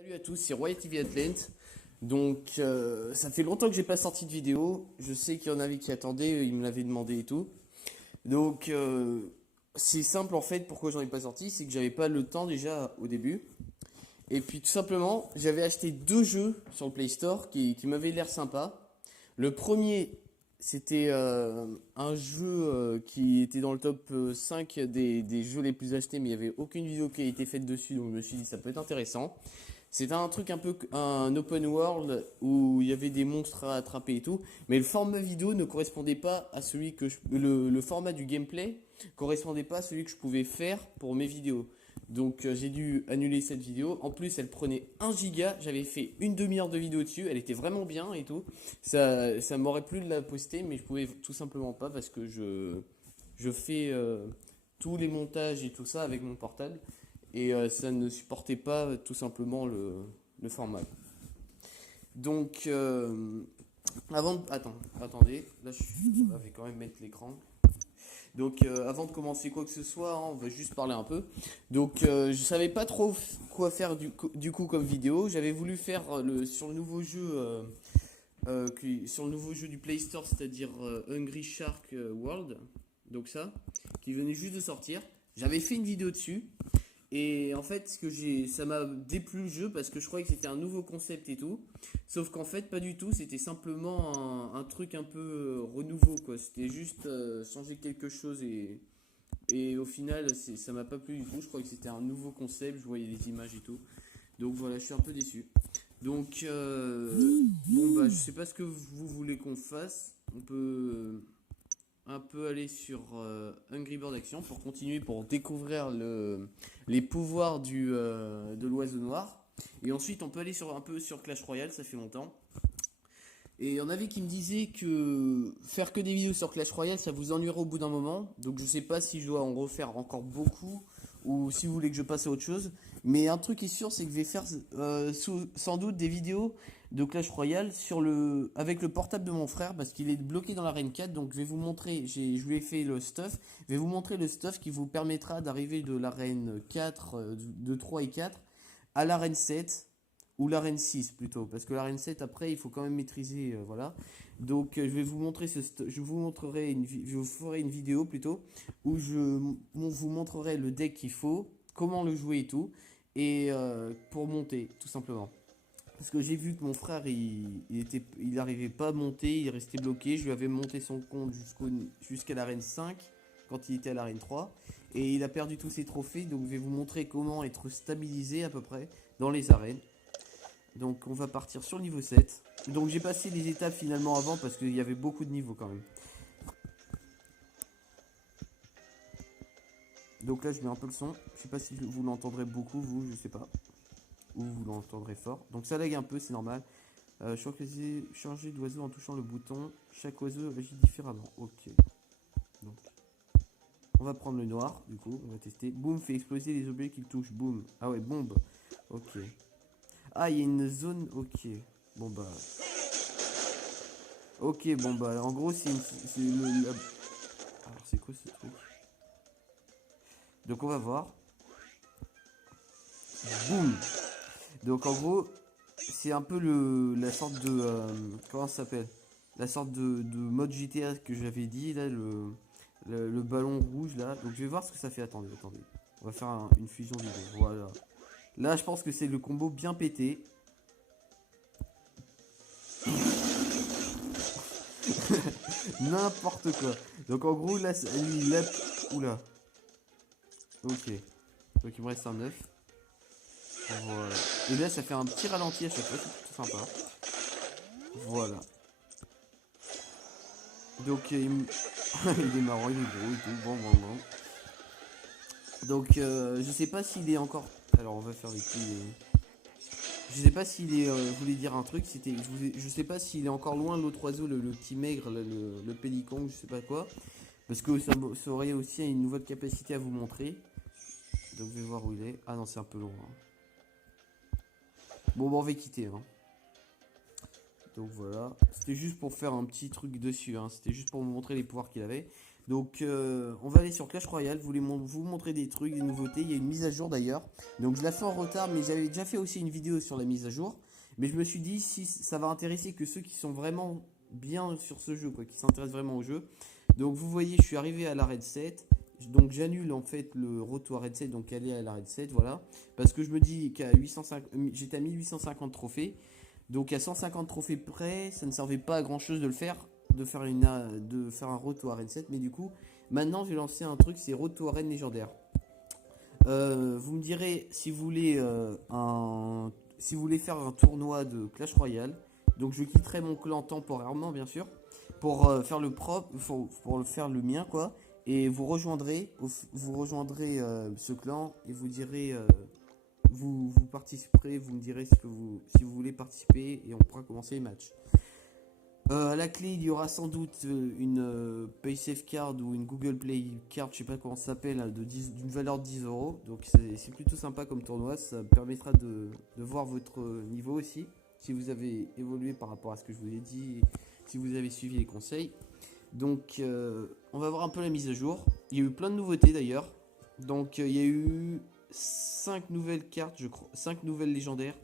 Salut à tous, c'est Roy TV Atlant. Donc, ça fait longtemps que j'ai pas sorti de vidéo. Je sais qu'il y en avait qui attendaient, ils me l'avaient demandé et tout. Donc, c'est simple en fait, pourquoi j'en ai pas sorti, c'est que j'avais pas le temps déjà au début. Et puis tout simplement, j'avais acheté deux jeux sur le Play Store qui m'avaient l'air sympa. Le premier, c'était un jeu qui était dans le top 5 des jeux les plus achetés, mais il n'y avait aucune vidéo qui a été faite dessus, donc je me suis dit ça peut être intéressant. C'était un truc un peu un open world où il y avait des monstres à attraper et tout, mais le format vidéo ne correspondait pas à celui que le format du gameplay correspondait pas à celui que je pouvais faire pour mes vidéos. Donc j'ai dû annuler cette vidéo. En plus, elle prenait 1 giga. J'avais fait une demi-heure de vidéo dessus. Elle était vraiment bien et tout. Ça m'aurait plu de la poster, mais je pouvais tout simplement pas parce que je fais tous les montages et tout ça avec mon portable. Et ça ne supportait pas tout simplement le format. Donc, attendez. Là, je vais quand même mettre l'écran. Donc avant de commencer quoi que ce soit, hein, on va juste parler un peu. Donc je savais pas trop quoi faire du coup comme vidéo. J'avais voulu faire sur le nouveau jeu sur le nouveau jeu du Play Store, c'est-à-dire Hungry Shark World. Donc ça, qui venait juste de sortir. J'avais fait une vidéo dessus. Et en fait, ça m'a déplu le jeu parce que je croyais que c'était un nouveau concept et tout. Sauf qu'en fait, pas du tout. C'était simplement un truc un peu renouveau, quoi. C'était juste changer quelque chose et au final, ça m'a pas plu du tout. Je croyais que c'était un nouveau concept. Je voyais les images et tout. Donc voilà, je suis un peu déçu. Donc bon bah, je sais pas ce que vous voulez qu'on fasse. On peut un peu aller sur Angry Bird Action pour continuer, pour découvrir les pouvoirs de l'oiseau noir. Et ensuite, on peut aller un peu sur Clash Royale, ça fait longtemps. Et il y en avait qui me disaient que faire que des vidéos sur Clash Royale, ça vous ennuierait au bout d'un moment. Donc je sais pas si je dois en refaire encore beaucoup ou si vous voulez que je passe à autre chose. Mais un truc est sûr, c'est que je vais faire sans doute des vidéos de Clash Royale avec le portable de mon frère parce qu'il est bloqué dans l'arène 4. Donc je vais vous montrer, je lui ai fait le stuff. Je vais vous montrer le stuff qui vous permettra d'arriver de l'arène 4, de 3 et 4 à l'arène 7 ou l'arène 6 plutôt, parce que l'arène 7 après il faut quand même maîtriser, voilà. Donc je vais vous montrer je vous montrerai je vous ferai une vidéo plutôt où vous montrerai le deck qu'il faut, comment le jouer et tout, et pour monter tout simplement. Parce que j'ai vu que mon frère il n'arrivait pas à monter, il restait bloqué. Je lui avais monté son compte jusqu'à l'arène 5 quand il était à l'arène 3 et il a perdu tous ses trophées. Donc je vais vous montrer comment être stabilisé à peu près dans les arènes. Donc on va partir sur le niveau 7. Donc j'ai passé les étapes finalement avant parce qu'il y avait beaucoup de niveaux quand même. Donc là je mets un peu le son. Je sais pas si vous l'entendrez beaucoup, vous, je sais pas. Ou vous l'entendrez fort. Donc ça lag un peu, c'est normal. Changer d'oiseau en touchant le bouton. Chaque oiseau agit différemment. Ok. Donc on va prendre le noir, du coup, on va tester. Boom, fait exploser les objets qu'il touche. Boom. Ah ouais, bombe. Ok. Ah, il y a une zone. Ok. Bon bah. Ok, bon bah en gros alors c'est quoi ce truc? Donc on va voir. Boum. Donc en gros c'est un peu la sorte de comment ça s'appelle? La sorte de mode GTA que j'avais dit là, le ballon rouge là. Donc je vais voir ce que ça fait. Attendez. On va faire une fusion des deux. Voilà. Là je pense que c'est le combo bien pété. N'importe quoi. Donc en gros là, oula. Ok. Donc il me reste un œuf. Voilà. Et là ça fait un petit ralenti à chaque fois, c'est plutôt sympa. Voilà. Donc il est marrant, il est gros et tout. Bon. Donc je sais pas s'il est encore. Alors on va faire des petits. Je sais pas s'il est. Je voulais dire un truc. Je sais pas s'il est encore loin l'autre oiseau, le petit maigre, le pélican, je sais pas quoi. Parce que ça aurait aussi une nouvelle capacité à vous montrer. Donc je vais voir où il est. Ah non, c'est un peu loin, hein. Bon, on va quitter, hein. Donc voilà. C'était juste pour faire un petit truc dessus, hein. C'était juste pour vous montrer les pouvoirs qu'il avait. Donc on va aller sur Clash Royale, vous montrer des trucs, des nouveautés. Il y a une mise à jour d'ailleurs. Donc je la fais en retard, mais j'avais déjà fait aussi une vidéo sur la mise à jour. Mais je me suis dit, si ça va intéresser que ceux qui sont vraiment bien sur ce jeu, quoi, qui s'intéressent vraiment au jeu. Donc vous voyez, je suis arrivé à la Red 7. Donc j'annule en fait le retour à Red 7, donc aller à la Red 7, voilà. Parce que je me dis qu'à 850, j'étais à 1850 trophées. Donc à 150 trophées près, ça ne servait pas à grand chose de le faire, de faire un retour à Red 7. Mais du coup, maintenant je vais lancer un truc, c'est retour à Arène légendaire. Vous me direz si vous voulez si vous voulez faire un tournoi de Clash Royale. Donc je quitterai mon clan temporairement bien sûr pour faire le propre, pour faire le mien quoi. Et vous rejoindrez ce clan et vous direz vous participerez, vous me direz si vous voulez participer et on pourra commencer les matchs. À la clé, il y aura sans doute une PaySafe Card ou une Google Play Card, je sais pas comment ça s'appelle, d'une valeur de 10 euros. Donc c'est plutôt sympa comme tournoi, ça permettra de voir votre niveau aussi, si vous avez évolué par rapport à ce que je vous ai dit, si vous avez suivi les conseils. Donc on va voir un peu la mise à jour. Il y a eu plein de nouveautés d'ailleurs. Donc il y a eu 5 nouvelles cartes, je crois, 5 nouvelles légendaires,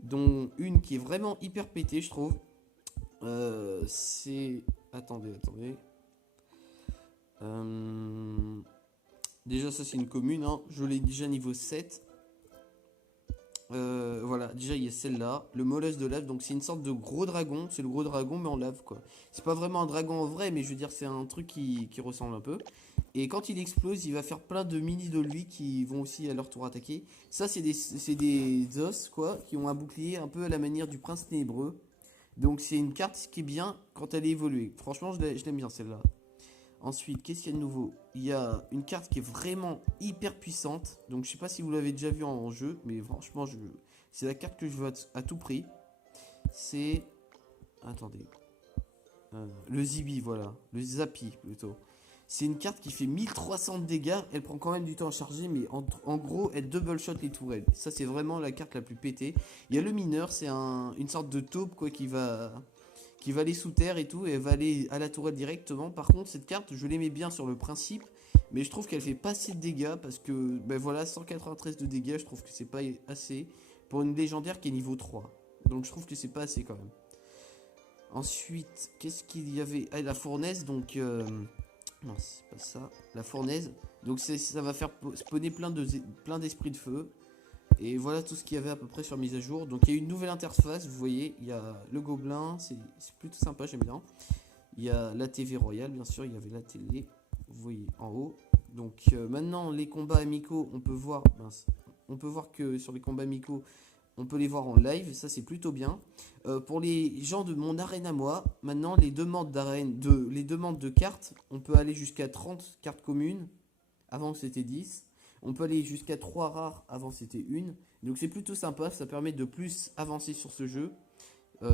dont une qui est vraiment hyper pétée, je trouve. C'est... Attendez. Déjà, ça, c'est une commune. Hein. Je l'ai déjà niveau 7. Voilà, déjà, il y a celle-là. Le molosse de lave. Donc, c'est une sorte de gros dragon. C'est le gros dragon, mais en lave, quoi. C'est pas vraiment un dragon en vrai, mais je veux dire, c'est un truc qui ressemble un peu. Et quand il explose, il va faire plein de mini de lui qui vont aussi à leur tour attaquer. Ça, c'est des os, quoi, qui ont un bouclier un peu à la manière du prince ténébreux. Donc c'est une carte qui est bien quand elle est évoluée. Franchement, je l'aime bien celle-là. Ensuite, qu'est-ce qu'il y a de nouveau? Il y a une carte qui est vraiment hyper puissante. Donc je sais pas si vous l'avez déjà vu en jeu, mais franchement, c'est la carte que je veux à tout prix. C'est... Attendez. Le Zibi, voilà. Le Zapi, plutôt. C'est une carte qui fait 1300 de dégâts. Elle prend quand même du temps à charger, mais en gros, elle double shot les tourelles. Ça, c'est vraiment la carte la plus pétée. Il y a le mineur, c'est une sorte de taupe quoi, qui va aller sous terre et tout. Et elle va aller à la tourelle directement. Par contre, cette carte, je l'aimais bien sur le principe. Mais je trouve qu'elle fait pas assez de dégâts. Parce que, ben voilà, 193 de dégâts, je trouve que c'est pas assez. Pour une légendaire qui est niveau 3. Donc je trouve que c'est pas assez quand même. Ensuite, qu'est-ce qu'il y avait? Ah, la fournaise, donc... non, c'est pas ça. La fournaise. Donc ça va faire spawner plein d'esprits de feu. Et voilà tout ce qu'il y avait à peu près sur mise à jour. Donc il y a une nouvelle interface, vous voyez. Il y a le gobelin, c'est plutôt sympa, j'aime bien. Il y a la TV royale, bien sûr, il y avait la télé. Vous voyez en haut. Donc maintenant les combats amicaux, on peut voir que sur les combats amicaux, on peut les voir en live, ça c'est plutôt bien. Pour les gens de mon arène à moi, maintenant les demandes de cartes, on peut aller jusqu'à 30 cartes communes, avant c'était 10. On peut aller jusqu'à 3 rares, avant c'était 1. Donc c'est plutôt sympa, ça permet de plus avancer sur ce jeu.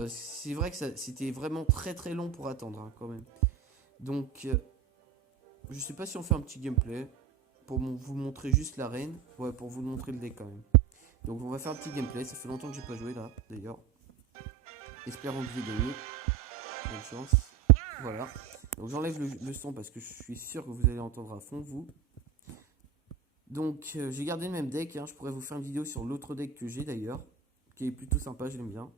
C'est vrai que c'était vraiment très très long pour attendre hein, quand même. Donc je sais pas si on fait un petit gameplay pour vous montrer juste l'arène. Ouais, pour vous montrer le deck quand même. Donc on va faire un petit gameplay, ça fait longtemps que j'ai pas joué là d'ailleurs. Espérons que je vais gagner. Bonne chance. Voilà. Donc j'enlève le son parce que je suis sûr que vous allez entendre à fond vous. Donc j'ai gardé le même deck, hein. Je pourrais vous faire une vidéo sur l'autre deck que j'ai d'ailleurs. Qui est plutôt sympa, je l'aime bien.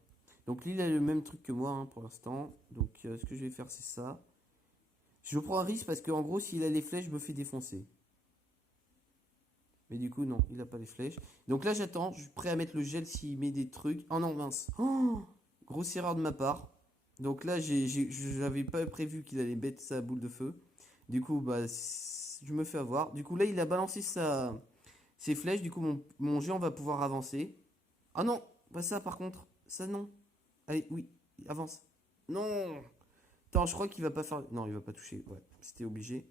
Donc lui il a le même truc que moi hein, pour l'instant. Donc ce que je vais faire c'est ça. Je prends un risque parce qu'en gros s'il a les flèches je me fais défoncer. Mais du coup, non, il n'a pas les flèches. Donc là, j'attends. Je suis prêt à mettre le gel s'il met des trucs. Oh non, mince. Oh, grosse erreur de ma part. Donc là, je n'avais pas prévu qu'il allait mettre sa boule de feu. Du coup, bah, je me fais avoir. Du coup, là, il a balancé ses flèches. Du coup, mon géant va pouvoir avancer. Ah non, pas ça par contre. Ça, non. Allez, oui, avance. Non. Attends, je crois qu'il va pas faire... Non, il va pas toucher. Ouais, c'était obligé.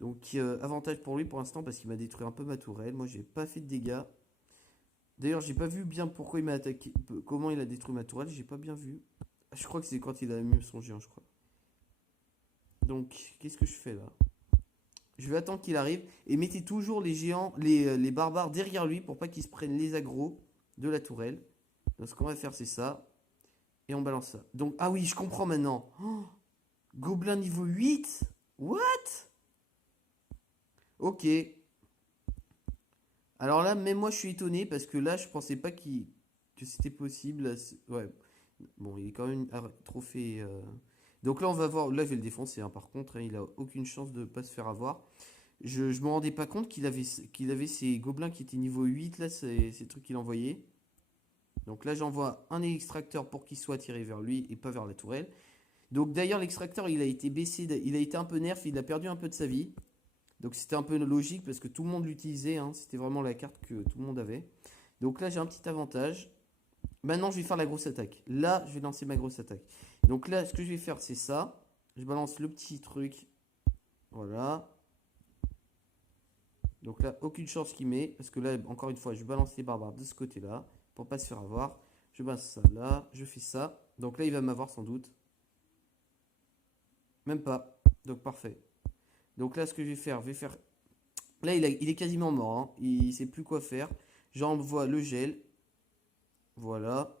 Donc avantage pour lui pour l'instant parce qu'il m'a détruit un peu ma tourelle. Moi j'ai pas fait de dégâts. D'ailleurs j'ai pas vu bien pourquoi il m'a attaqué. Comment il a détruit ma tourelle. J'ai pas bien vu. Je crois que c'est quand il a mis son géant je crois. Donc qu'est-ce que je fais là? Je vais attendre qu'il arrive. Et mettez toujours les géants, les barbares derrière lui pour pas qu'ils se prennent les aggros de la tourelle. Donc ce qu'on va faire c'est ça. Et on balance ça. Donc ah oui je comprends maintenant. Oh, gobelin niveau 8. What? Ok. Alors là, même moi, je suis étonné parce que là, je pensais pas que c'était possible. Là, ouais. Bon, il est quand même trophée. Donc là, on va voir. Là, je vais le défoncer, hein. Par contre, hein, il a aucune chance de pas se faire avoir. Je me rendais pas compte qu'il avait ces gobelins qui étaient niveau 8, là, ces trucs qu'il envoyait. Donc là, j'envoie un extracteur pour qu'il soit tiré vers lui et pas vers la tourelle. Donc d'ailleurs, l'extracteur, il a été baissé, il a été un peu nerf, il a perdu un peu de sa vie. Donc c'était un peu logique parce que tout le monde l'utilisait, hein. C'était vraiment la carte que tout le monde avait. Donc là, j'ai un petit avantage. Maintenant, je vais faire la grosse attaque. Là, je vais lancer ma grosse attaque. Donc là, ce que je vais faire, c'est ça. Je balance le petit truc. Voilà. Donc là, aucune chance qu'il met. Parce que là, encore une fois, je balance les barbares de ce côté-là. Pour pas se faire avoir. Je balance ça là. Je fais ça. Donc là, il va m'avoir sans doute. Même pas. Donc parfait. Donc là, ce que je vais faire. Là, il est quasiment mort, hein. Il sait plus quoi faire. J'envoie le gel. Voilà.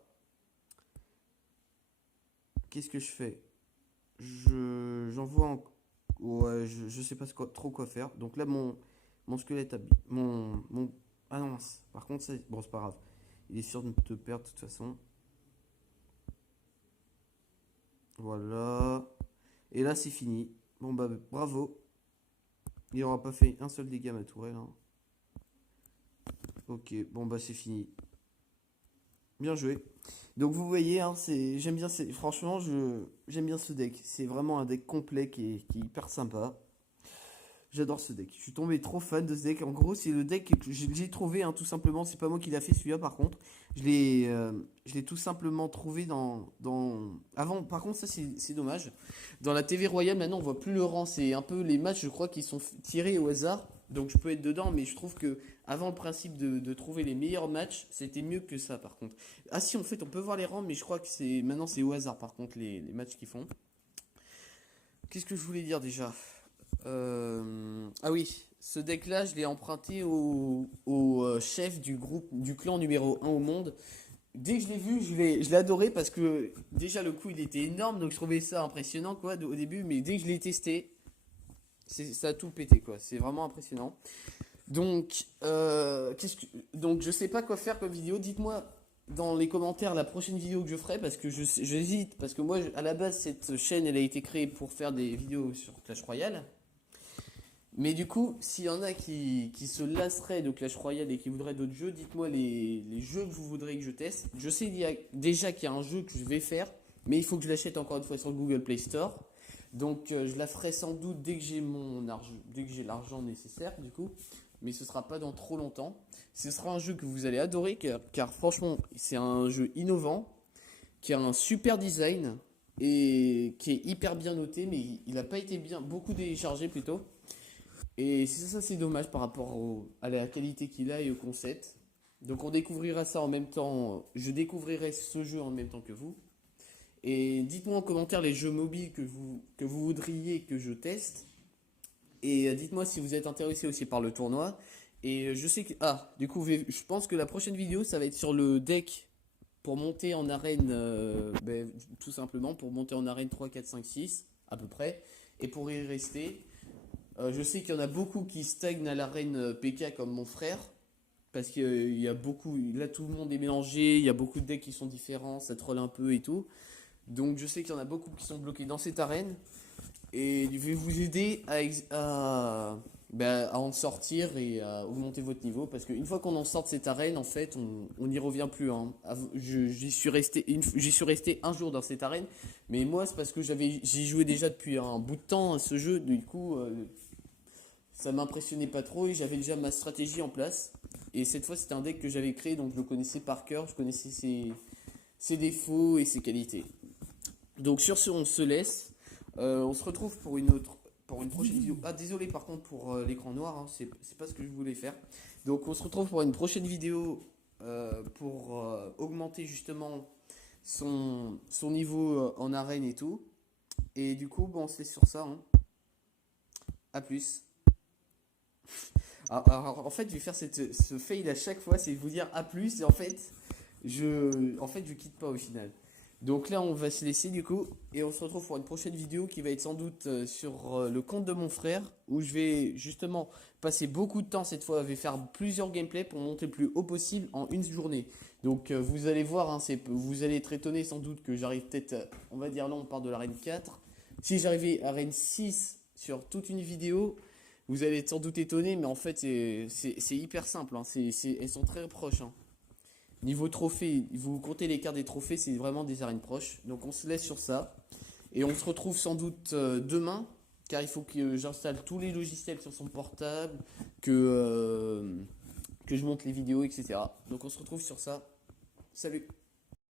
Qu'est-ce que je fais? J'envoie en... Ouais, je sais pas trop quoi faire. Donc là, mon squelette a... Ah non, par contre, bon, c'est pas grave. Il est sûr de te perdre de toute façon. Voilà. Et là, c'est fini. Bon, bah, bravo. Il n'aura pas fait un seul dégât, ma tourelle, hein. Ok, bon, bah, c'est fini. Bien joué. Donc vous voyez, hein, j'aime bien, franchement, j'aime bien ce deck. C'est vraiment un deck complet qui est hyper sympa. J'adore ce deck. Je suis tombé trop fan de ce deck. En gros, c'est le deck que j'ai trouvé, hein, tout simplement. C'est pas moi qui l'a fait celui-là, par contre. Je l'ai tout simplement trouvé Avant, par contre, ça c'est dommage. Dans la TV Royale, maintenant, on voit plus le rang. C'est un peu les matchs, je crois, qui sont tirés au hasard. Donc je peux être dedans, mais je trouve que avant le principe de trouver les meilleurs matchs, c'était mieux que ça, par contre. Ah si, en fait, on peut voir les rangs, mais je crois que maintenant c'est au hasard, par contre, les matchs qu'ils font. Qu'est-ce que je voulais dire déjà? Ah oui, ce deck-là, je l'ai emprunté au chef du groupe, du clan numéro 1 au monde. Dès que je l'ai vu, je l'ai adoré parce que déjà le coup il était énorme, donc je trouvais ça impressionnant quoi au début, mais dès que je l'ai testé, ça a tout pété quoi. C'est vraiment impressionnant. Donc, donc je sais pas quoi faire comme vidéo. Dites-moi dans les commentaires la prochaine vidéo que je ferai parce que j'hésite parce que moi à la base cette chaîne elle a été créée pour faire des vidéos sur Clash Royale. Mais du coup, s'il y en a qui se lasseraient de Clash Royale et qui voudraient d'autres jeux, dites-moi les jeux que vous voudrez que je teste. Je sais déjà qu'il y a un jeu que je vais faire, mais il faut que je l'achète encore une fois sur le Google Play Store. Donc je la ferai sans doute dès que j'ai mon argent, dès que j'ai l'argent nécessaire du coup. Mais ce sera pas dans trop longtemps. Ce sera un jeu que vous allez adorer car franchement c'est un jeu innovant, qui a un super design et qui est hyper bien noté, mais il n'a pas été beaucoup téléchargé plutôt. Et ça c'est dommage par rapport à la qualité qu'il a et au concept. Donc on découvrira ça en même temps. Je découvrirai ce jeu en même temps que vous. Et dites-moi en commentaire les jeux mobiles que vous voudriez que je teste. Et dites-moi si vous êtes intéressé aussi par le tournoi. Et je sais que... Ah, du coup, je pense que la prochaine vidéo, ça va être sur le deck pour monter en arène, tout simplement, pour monter en arène 3, 4, 5, 6, à peu près. Et pour y rester, je sais qu'il y en a beaucoup qui stagnent à l'arène PK comme mon frère. Parce qu'il y a beaucoup, là tout le monde est mélangé, il y a beaucoup de decks qui sont différents, ça troll un peu et tout. Donc je sais qu'il y en a beaucoup qui sont bloqués dans cette arène. Et je vais vous aider à en sortir et à augmenter votre niveau. Parce qu'une fois qu'on en sort de cette arène, en fait, on n'y revient plus, hein. J'y suis resté un jour dans cette arène. Mais moi, c'est parce que j'y jouais déjà depuis un bout de temps à ce jeu. Du coup, ça m'impressionnait pas trop et j'avais déjà ma stratégie en place. Et cette fois, c'était un deck que j'avais créé, donc je le connaissais par cœur. Je connaissais ses défauts et ses qualités. Donc sur ce, on se laisse. On se retrouve pour une prochaine vidéo. Ah, désolé par contre pour l'écran noir, hein, c'est pas ce que je voulais faire. Donc on se retrouve pour une prochaine vidéo pour augmenter justement son niveau en arène et tout. Et du coup, bon, on se laisse sur ça, hein. A plus. Alors, en fait, je vais faire ce fail à chaque fois, c'est vous dire à plus. Et en fait, je quitte pas au final. Donc là, on va se laisser du coup, et on se retrouve pour une prochaine vidéo qui va être sans doute sur le compte de mon frère, où je vais justement passer beaucoup de temps cette fois, je vais faire plusieurs gameplays pour monter le plus haut possible en une journée. Donc vous allez voir, hein, vous allez être étonné sans doute que j'arrive peut-être, on va dire là on part de l'arène 4. Si j'arrivais à arène 6 sur toute une vidéo, vous allez être sans doute étonné, mais en fait c'est hyper simple, hein, elles sont très proches. Hein. Niveau trophée, vous comptez les cartes des trophées, c'est vraiment des arènes proches. Donc on se laisse sur ça. Et on se retrouve sans doute demain, car il faut que j'installe tous les logiciels sur son portable, que je monte les vidéos, etc. Donc on se retrouve sur ça. Salut!